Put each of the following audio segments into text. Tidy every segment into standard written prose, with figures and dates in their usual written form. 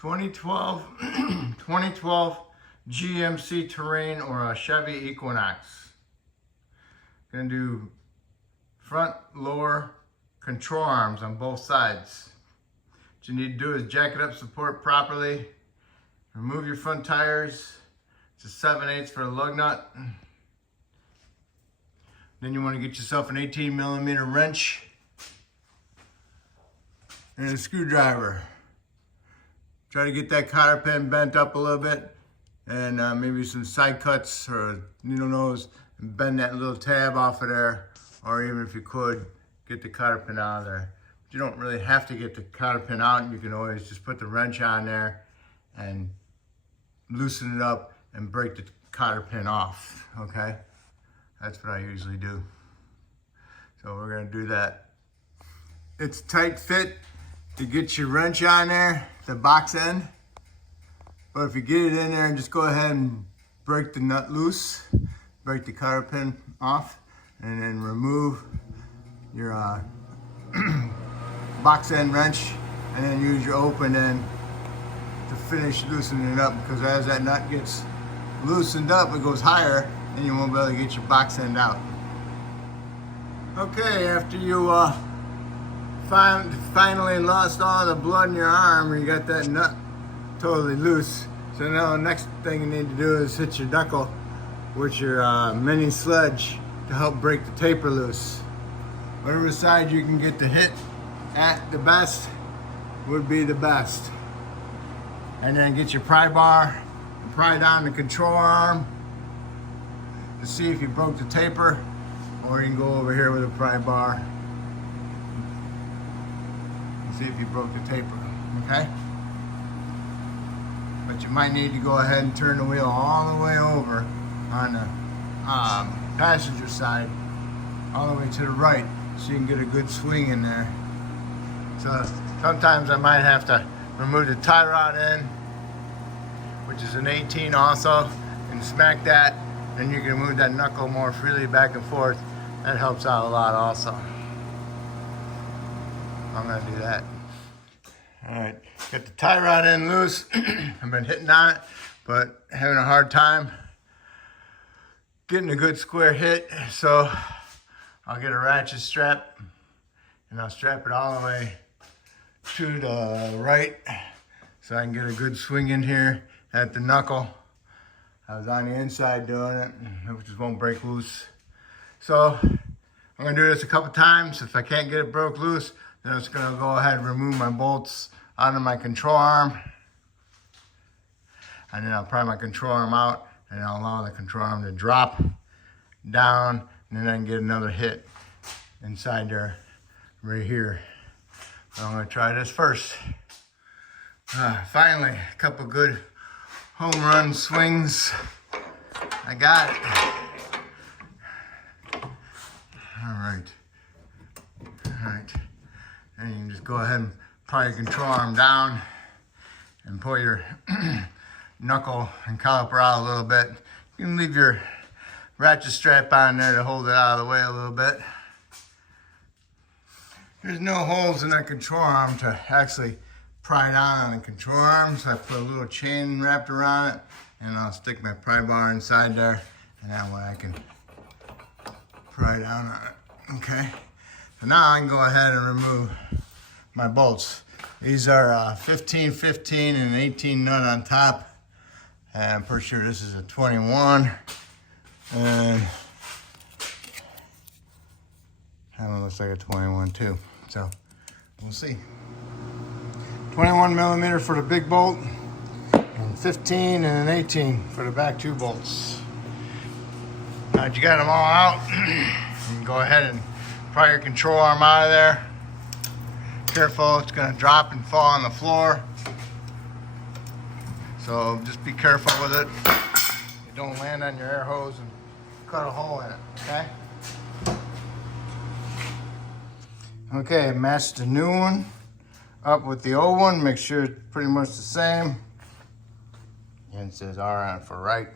2012 2012 GMC Terrain or a Chevy Equinox. Gonna do front, lower control arms on both sides. What you need to do is jack it up, support properly, remove your front tires. It's a 7/8 for the lug nut. Then you want to get yourself an 18mm wrench and a screwdriver. Try to get that cotter pin bent up a little bit, and maybe some side cuts or a needle nose, and bend that little tab off of there, or even if you could, get the cotter pin out of there. But you don't really have to get the cotter pin out. You can always just put the wrench on there and loosen it up and break the cotter pin off, okay? That's what I usually do. So we're gonna do that. It's tight fit to get your wrench on there, the box end. But if you get it in there and just go ahead and break the nut loose, break the cotter pin off, and then remove your box end wrench, and then use your open end to finish loosening it up, because as that nut gets loosened up, it goes higher, and you won't be able to get your box end out. Okay, after you finally lost all the blood in your arm, you got that nut totally loose. So now the next thing you need to do is hit your knuckle with your mini sledge to help break the taper loose. Whatever side you can get the hit at the best would be the best. And then get your pry bar and pry down the control arm to see if you broke the taper, or you can go over here with a pry bar and see if you broke the taper, okay? But you might need to go ahead and turn the wheel all the way over on the passenger side, all the way to the right, so you can get a good swing in there. So sometimes I might have to remove the tie rod end, which is an 18 also, and smack that, and you can move that knuckle more freely back and forth. That helps out a lot also. I'm gonna do that. All right, got the tie rod end loose. I've been hitting on it, but having a hard time getting a good square hit. So I'll get a ratchet strap and I'll strap it all the way to the right so I can get a good swing in here at the knuckle. I was on the inside doing it, which just won't break loose. So I'm gonna do this a couple times. If I can't get it broke loose, then I'm just gonna go ahead and remove my bolts out of my control arm. And then I'll pry my control arm out, and I'll allow the control arm to drop down, and then I can get another hit inside there, right here. So I'm gonna try this first. Finally, a couple good home run swings. I got it. All right. And you can just go ahead and pry your control arm down and pull your knuckle and caliper out a little bit. You can leave your ratchet strap on there to hold it out of the way a little bit. There's no holes in that control arm to actually pry down on the control arm, so I put a little chain wrapped around it, and I'll stick my pry bar inside there, and that way I can pry down on it. Okay, so now I can go ahead and remove my bolts. These are 15-15 and an 18 nut on top, and I'm pretty sure this is a 21, and that one looks like a 21 too, so we'll see. 21mm for the big bolt, and 15 and an 18 for the back two bolts. Now that you got them all out, you can go ahead and pry your control arm out of there. Careful, it's gonna drop and fall on the floor. So just be careful with it. You don't land on your air hose and cut a hole in it, okay? Okay, match the new one up with the old one. Make sure it's pretty much the same. And it says R on it for right.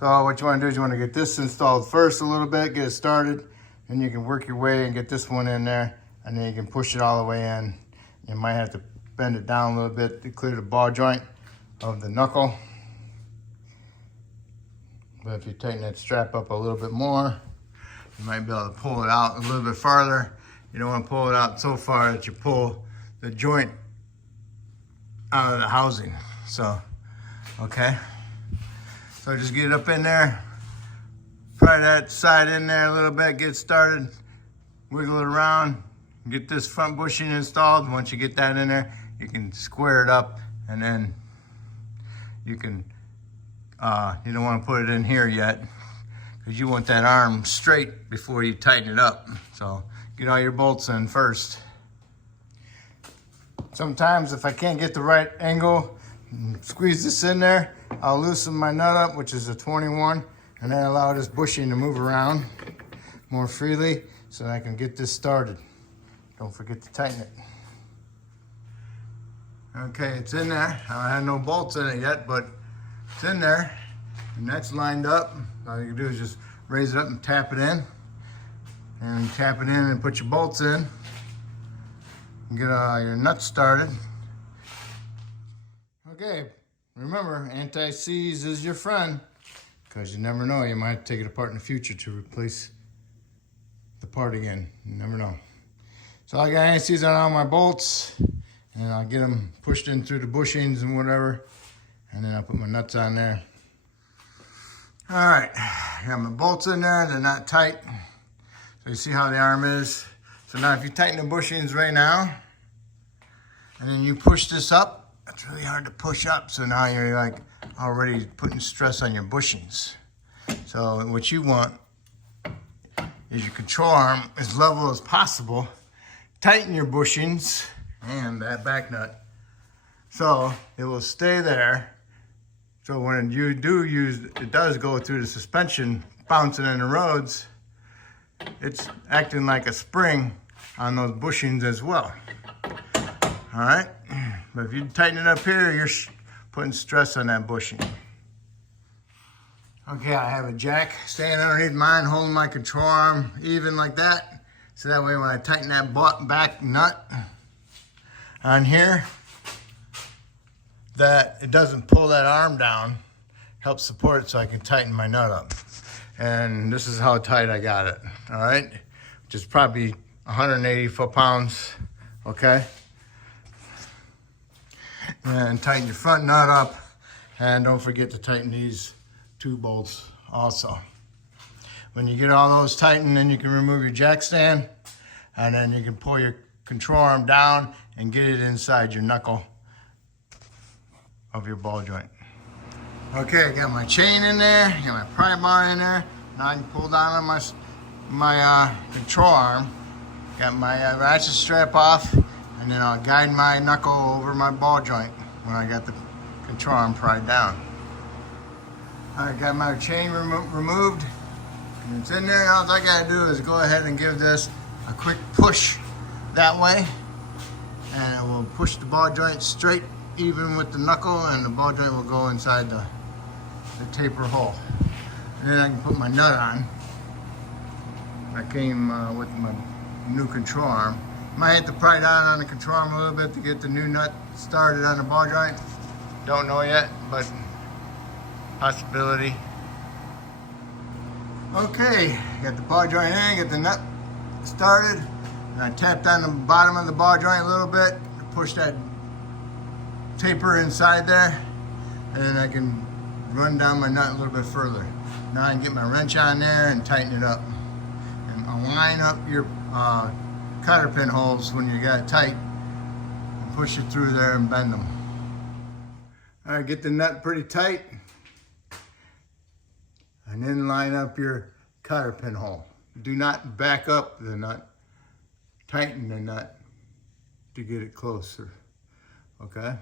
So what you want to do is you want to get this installed first a little bit, get it started, and you can work your way and get this one in there, and then you can push it all the way in. You might have to bend it down a little bit to clear the ball joint of the knuckle. But if you tighten that strap up a little bit more, you might be able to pull it out a little bit farther. You don't want to pull it out so far that you pull the joint out of the housing. So, okay. So just get it up in there. Pry that side in there a little bit, get started. Wiggle it around. Get this front bushing installed. Once you get that in there, you can square it up, and then you can, you don't want to put it in here yet because you want that arm straight before you tighten it up. So get all your bolts in first. Sometimes if I can't get the right angle, squeeze this in there, I'll loosen my nut up, which is a 21, and then allow this bushing to move around more freely so that I can get this started. Don't forget to tighten it. Okay, it's in there. I have no bolts in it yet, but it's in there, and that's lined up. All you can do is just raise it up and tap it in, and tap it in and put your bolts in. Get your nuts started. Okay, remember, anti-seize is your friend, because you never know, you might take it apart in the future to replace the part again. You never know. So I got anti-seize on all my bolts, and I'll get them pushed in through the bushings and whatever, and then I'll put my nuts on there. All right, I got my bolts in there, they're not tight. So you see how the arm is. So now if you tighten the bushings right now, and then you push this up, it's really hard to push up. So now you're like already putting stress on your bushings. So what you want is your control arm as level as possible. Tighten your bushings and that back nut so it will stay there. So when you do use, it does go through the suspension, bouncing in the roads, it's acting like a spring on those bushings as well. All right, but if you tighten it up here, you're putting stress on that bushing. Okay, I have a jack staying underneath mine, holding my control arm even like that. So that way when I tighten that back nut on here, that it doesn't pull that arm down, helps support it so I can tighten my nut up. And this is how tight I got it, all right? Which is probably 180 foot-pounds, okay? And tighten your front nut up, and don't forget to tighten these two bolts also. When you get all those tightened, then you can remove your jack stand, and then you can pull your control arm down and get it inside your knuckle of your ball joint. Okay, I got my chain in there, got my pry bar in there. Now I can pull down on my control arm. Got my ratchet strap off, and then I'll guide my knuckle over my ball joint when I got the control arm pried down. I got my chain removed, and it's in there. All I gotta do is go ahead and give this a quick push that way, and it will push the ball joint straight, even with the knuckle, and the ball joint will go inside the taper hole. And then I can put my nut on. That came with my new control arm. Might have to pry down on the control arm a little bit to get the new nut started on the ball joint. Don't know yet, but possibility. Okay, got the ball joint in, get the nut started, and I tapped on the bottom of the ball joint a little bit to push that taper inside there, and then I can run down my nut a little bit further. Now I can get my wrench on there and tighten it up. And line up your cotter pin holes when you got it tight, and push it through there and bend them. All right, get the nut pretty tight, and then line up your cotter pin hole. Do not back up the nut, tighten the nut to get it closer, okay?